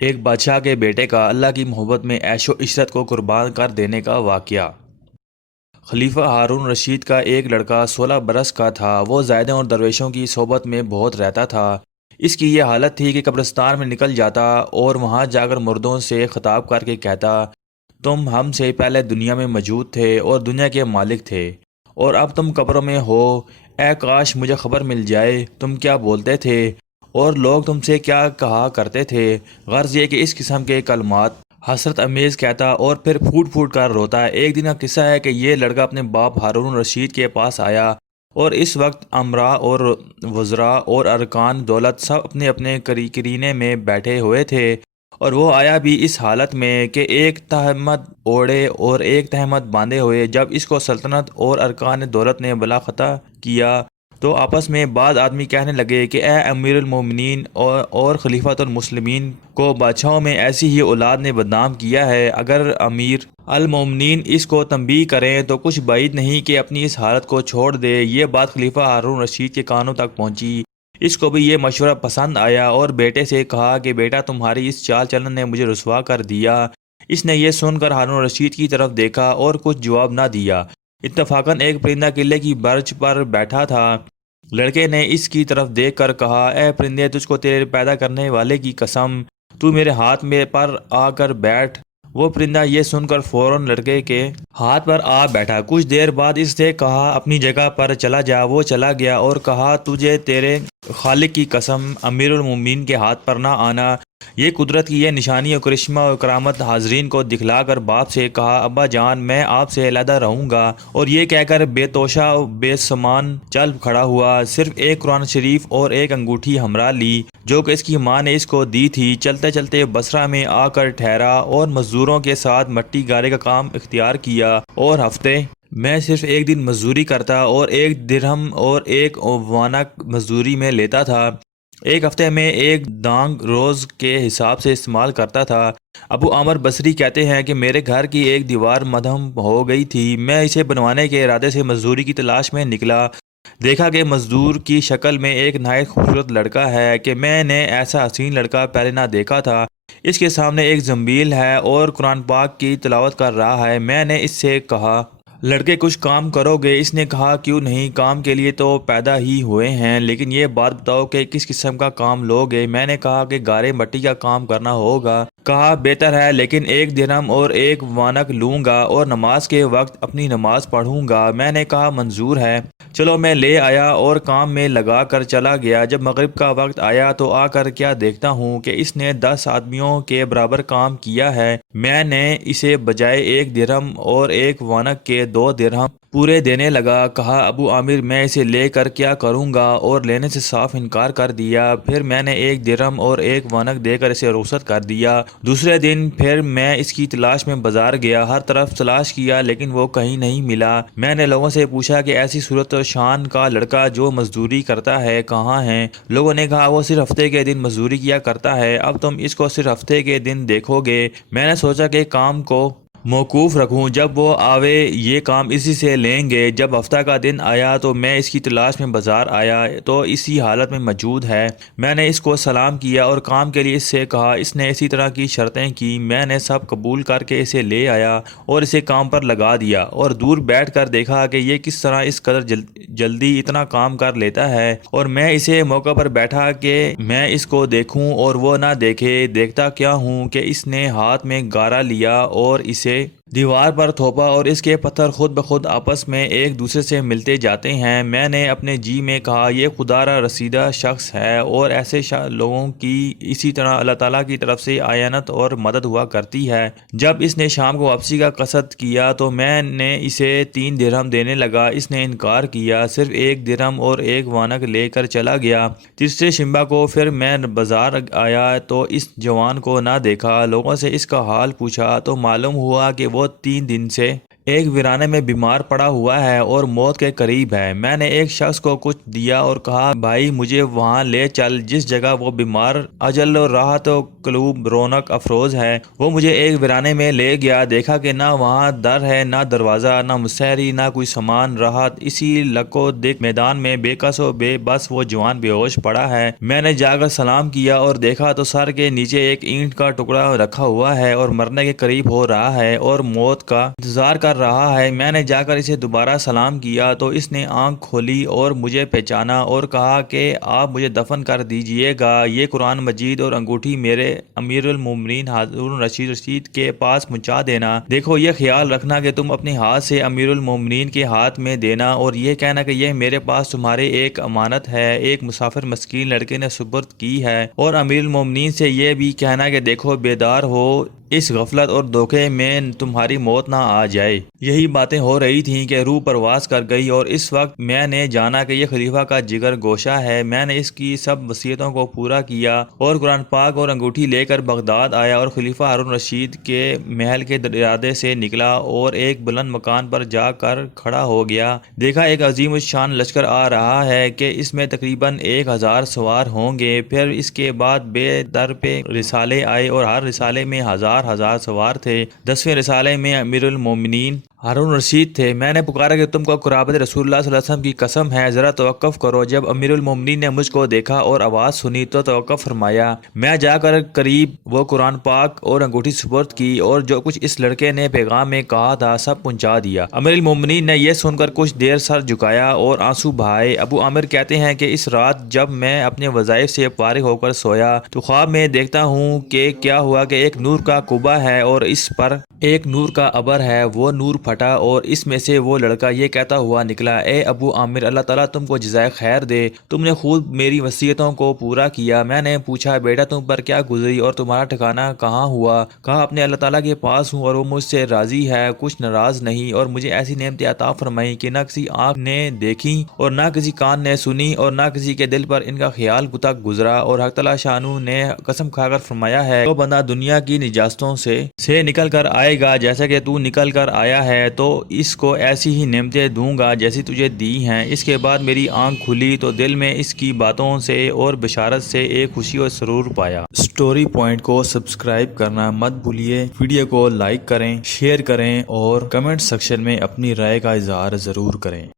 ایک بادشاہ کے بیٹے کا اللہ کی محبت میں عیش و عشرت کو قربان کر دینے کا واقعہ۔ خلیفہ ہارون رشید کا ایک لڑکا 16 برس کا تھا۔ وہ زاہدوں اور درویشوں کی صحبت میں بہت رہتا تھا۔ اس کی یہ حالت تھی کہ قبرستان میں نکل جاتا اور وہاں جا کر مردوں سے خطاب کر کے کہتا، تم ہم سے پہلے دنیا میں موجود تھے اور دنیا کے مالک تھے، اور اب تم قبروں میں ہو۔ اے کاش مجھے خبر مل جائے تم کیا بولتے تھے اور لوگ تم سے کیا کہا کرتے تھے۔ غرض یہ کہ اس قسم کے کلمات حسرت امیز کہتا اور پھر پھوٹ پھوٹ کر روتا۔ ایک دن کا قصہ ہے کہ یہ لڑکا اپنے باپ ہارون رشید کے پاس آیا، اور اس وقت امراء اور وزراء اور ارکان دولت سب اپنے اپنے کرینے میں بیٹھے ہوئے تھے، اور وہ آیا بھی اس حالت میں کہ ایک تہمت اوڑھے اور ایک تہمت باندھے ہوئے۔ جب اس کو سلطنت اور ارکان دولت نے بلا خطا کیا تو آپس میں بعض آدمی کہنے لگے کہ اے امیر المومنین اور خلیفۃ المسلمین کو بادشاہوں میں ایسی ہی اولاد نے بدنام کیا ہے۔ اگر امیر المومنین اس کو تنبیہ کریں تو کچھ بعید نہیں کہ اپنی اس حالت کو چھوڑ دے۔ یہ بات خلیفہ ہارون رشید کے کانوں تک پہنچی۔ اس کو بھی یہ مشورہ پسند آیا اور بیٹے سے کہا کہ بیٹا تمہاری اس چال چلن نے مجھے رسوا کر دیا۔ اس نے یہ سن کر ہارون رشید کی طرف دیکھا اور کچھ جواب نہ دیا۔ اتفاقاً ایک پرندہ قلعے کی برچ پر بیٹھا تھا۔ لڑکے نے اس کی طرف دیکھ کر کہا، اے پرندے، تجھ کو تیرے پیدا کرنے والے کی قسم، تو میرے ہاتھ میں پر آ کر بیٹھ۔ وہ پرندہ یہ سن کر فوراً لڑکے کے ہاتھ پر آ بیٹھا۔ کچھ دیر بعد اس سے کہا، اپنی جگہ پر چلا جا۔ وہ چلا گیا اور کہا، تجھے تیرے خالق کی قسم، امیر المومنین کے ہاتھ پر نہ آنا۔ یہ قدرت کی یہ نشانی اور کرشمہ اور کرامت حاضرین کو دکھلا کر باپ سے کہا، ابا جان، میں آپ سے علیحدہ رہوں گا، اور یہ کہہ کر بے توشہ و بے سامان چل کھڑا ہوا۔ صرف ایک قرآن شریف اور ایک انگوٹھی ہمراہ لی جو کہ اس کی ماں نے اس کو دی تھی۔ چلتے چلتے بصرہ میں آ کر ٹھہرا اور مزدوروں کے ساتھ مٹی گارے کا کام اختیار کیا، اور ہفتے میں صرف ایک دن مزدوری کرتا اور 1 درہم اور 1 وانق مزدوری میں لیتا تھا۔ ایک ہفتے میں 1 دانگ روز کے حساب سے استعمال کرتا تھا۔ ابو عامر بصری کہتے ہیں کہ میرے گھر کی ایک دیوار مدھم ہو گئی تھی۔ میں اسے بنوانے کے ارادے سے مزدوری کی تلاش میں نکلا۔ دیکھا کہ مزدور کی شکل میں ایک نہایت خوبصورت لڑکا ہے کہ میں نے ایسا حسین لڑکا پہلے نہ دیکھا تھا۔ اس کے سامنے ایک زنبیل ہے اور قرآن پاک کی تلاوت کر رہا ہے۔ میں نے اس سے کہا، لڑکے کچھ کام کرو گے؟ اس نے کہا، کیوں نہیں، کام کے لیے تو پیدا ہی ہوئے ہیں، لیکن یہ بات بتاؤ کہ کس قسم کا کام لوگے؟ میں نے کہا کہ گارے مٹی کا کام کرنا ہوگا۔ کہا، بہتر ہے، لیکن 1 درہم اور 1 وانق لوں گا اور نماز کے وقت اپنی نماز پڑھوں گا۔ میں نے کہا، منظور ہے، چلو۔ میں لے آیا اور کام میں لگا کر چلا گیا۔ جب مغرب کا وقت آیا تو آ کر کیا دیکھتا ہوں کہ اس نے 10 آدمیوں کے برابر کام کیا ہے۔ میں نے اسے بجائے 1 درہم اور 1 وانق کے 2 درہم پورے دینے لگا۔ کہا، ابو عامر، میں اسے لے کر کیا کروں گا؟ اور لینے سے صاف انکار کر دیا۔ پھر میں نے 1 درہم اور 1 وانق دے کر اسے رخصت کر دیا۔ دوسرے دن پھر میں اس کی تلاش میں بازار گیا۔ ہر طرف تلاش کیا لیکن وہ کہیں نہیں ملا۔ میں نے لوگوں سے پوچھا کہ ایسی صورت و شان کا لڑکا جو مزدوری کرتا ہے کہاں ہے؟ لوگوں نے کہا، وہ صرف ہفتے کے دن مزدوری کیا کرتا ہے۔ اب تم اس کو صرف ہفتے کے دن دیکھو گے۔ میں نے سوچا کہ کام کو موقوف رکھوں، جب وہ آوے یہ کام اسی سے لیں گے۔ جب ہفتہ کا دن آیا تو میں اس کی تلاش میں بازار آیا تو اسی حالت میں موجود ہے۔ میں نے اس کو سلام کیا اور کام کے لیے اس سے کہا۔ اس نے اسی طرح کی شرطیں کی۔ میں نے سب قبول کر کے اسے لے آیا اور اسے کام پر لگا دیا، اور دور بیٹھ کر دیکھا کہ یہ کس طرح اس قدر جلدی اتنا کام کر لیتا ہے، اور میں اسے موقع پر بیٹھا کہ میں اس کو دیکھوں اور وہ نہ دیکھے۔ دیکھتا کیا ہوں کہ اس نے ہاتھ میں گارا لیا اور اسے دیوار پر تھوپا، اور اس کے پتھر خود بخود آپس میں ایک دوسرے سے ملتے جاتے ہیں۔ میں نے اپنے جی میں کہا، یہ خدا را رسیدہ شخص ہے، اور ایسے لوگوں کی اسی طرح اللہ تعالیٰ کی طرف سے اعانت اور مدد ہوا کرتی ہے۔ جب اس نے شام کو واپسی کا قصد کیا تو میں نے اسے 3 درہم دینے لگا۔ اس نے انکار کیا، صرف 1 درہم اور 1 وانق لے کر چلا گیا۔ تیسرے شنبہ کو پھر میں بازار آیا تو اس جوان کو نہ دیکھا۔ لوگوں سے اس کا حال پوچھا تو معلوم ہوا کہ وہ 3 دن سے ایک ویرانے میں بیمار پڑا ہوا ہے اور موت کے قریب ہے۔ میں نے ایک شخص کو کچھ دیا اور کہا بھائی مجھے وہاں لے چل جس جگہ وہ بیمار اجل و راحت و قلوب رونق افروز ہے۔ وہ مجھے ایک ویرانے میں لے گیا، دیکھا کہ نہ وہاں در ہے، نہ دروازہ، نہ مسحری، نہ کوئی سامان راحت۔ اسی لکو دک میدان میں بے کس و بے بس وہ جوان بے ہوش پڑا ہے۔ میں نے جا کر سلام کیا اور دیکھا تو سر کے نیچے ایک اینٹ کا ٹکڑا رکھا ہوا ہے اور مرنے کے قریب ہو رہا ہے اور موت کا انتظار کر رہا ہے۔ میں نے جا کر اسے دوبارہ سلام کیا تو اس نے آنکھ کھولی اور مجھے پہچانا اور کہا کہ آپ مجھے دفن کر دیجئے گا، یہ قرآن مجید اور انگوٹھی میرے امیر المومنین ہارون رشید کے پاس پہنچا دینا۔ دیکھو یہ خیال رکھنا کہ تم اپنے ہاتھ سے امیر المومنین کے ہاتھ میں دینا اور یہ کہنا کہ یہ میرے پاس تمہارے ایک امانت ہے، ایک مسافر مسکین لڑکے نے سپرد کی ہے، اور امیر المومنین سے یہ بھی کہنا کہ دیکھو بیدار ہو، اس غفلت اور دھوکے میں تمہاری موت نہ آ جائے۔ یہی باتیں ہو رہی تھیں کہ روح پرواز کر گئی اور اس وقت میں نے جانا کہ یہ خلیفہ کا جگر گوشہ ہے۔ میں نے اس کی سب وصیتوں کو پورا کیا اور قرآن پاک اور انگوٹھی لے کر بغداد آیا اور خلیفہ ہارون رشید کے محل کے دروازے سے نکلا اور ایک بلند مکان پر جا کر کھڑا ہو گیا۔ دیکھا ایک عظیم الشان لشکر آ رہا ہے کہ اس میں تقریباً 1000 سوار ہوں گے۔ پھر اس کے بعد بے در پہ رسالے آئے اور ہر رسالے میں ہزار سوار تھے۔ 10ویں رسالے میں امیر المومنین ہارون رشید تھے۔ میں نے پکارا کہ تم کو قرابت رسول اللہ صلی اللہ علیہ وسلم کی قسم ہے ذرا توقف کرو۔ جب امیر المومنین نے مجھ کو دیکھا اور آواز سنی تو توقف فرمایا۔ میں جا کر قریب وہ قرآن پاک اور انگوٹھی سپرد کی اور جو کچھ اس لڑکے نے پیغام میں کہا تھا سب پہنچا دیا۔ امیر المومنین نے یہ سن کر کچھ دیر سر جھکایا اور آنسو بہائے۔ ابو عامر کہتے ہیں کہ اس رات جب میں اپنے وظائف سے فارغ ہو کر سویا تو خواب میں دیکھتا ہوں کہ کیا ہوا کہ ایک نور کا قبہ ہے اور اس پر ایک نور کا ابر ہے۔ وہ نور پھٹا اور اس میں سے وہ لڑکا یہ کہتا ہوا نکلا اے ابو عامر اللہ تعالیٰ تم کو جزائے خیر دے، تم نے خوب میری وصیتوں کو پورا کیا۔ میں نے پوچھا بیٹا تم پر کیا گزری اور تمہارا ٹھکانہ کہاں ہوا؟ کہا اپنے اللہ تعالیٰ کے پاس ہوں اور وہ مجھ سے راضی ہے، کچھ ناراض نہیں، اور مجھے ایسی نعمتیں عطا فرمائی کہ نہ کسی آنکھ نے دیکھی اور نہ کسی کان نے سنی اور نہ کسی کے دل پر ان کا خیال تک گزرا۔ اور حق تعالیٰ شانو نے قسم کھا کر فرمایا ہے جو بندہ دنیا کی نجاستوں سے نکل کر آئے گا جیسا کہ تو نکل کر آیا ہے تو اس کو ایسی ہی نعمتیں دوں گا جیسی تجھے دی ہیں۔ اس کے بعد میری آنکھ کھلی تو دل میں اس کی باتوں سے اور بشارت سے ایک خوشی اور سرور پایا۔ سٹوری پوائنٹ کو سبسکرائب کرنا مت بھولیے، ویڈیو کو لائک کریں، شیئر کریں اور کمنٹ سیکشن میں اپنی رائے کا اظہار ضرور کریں۔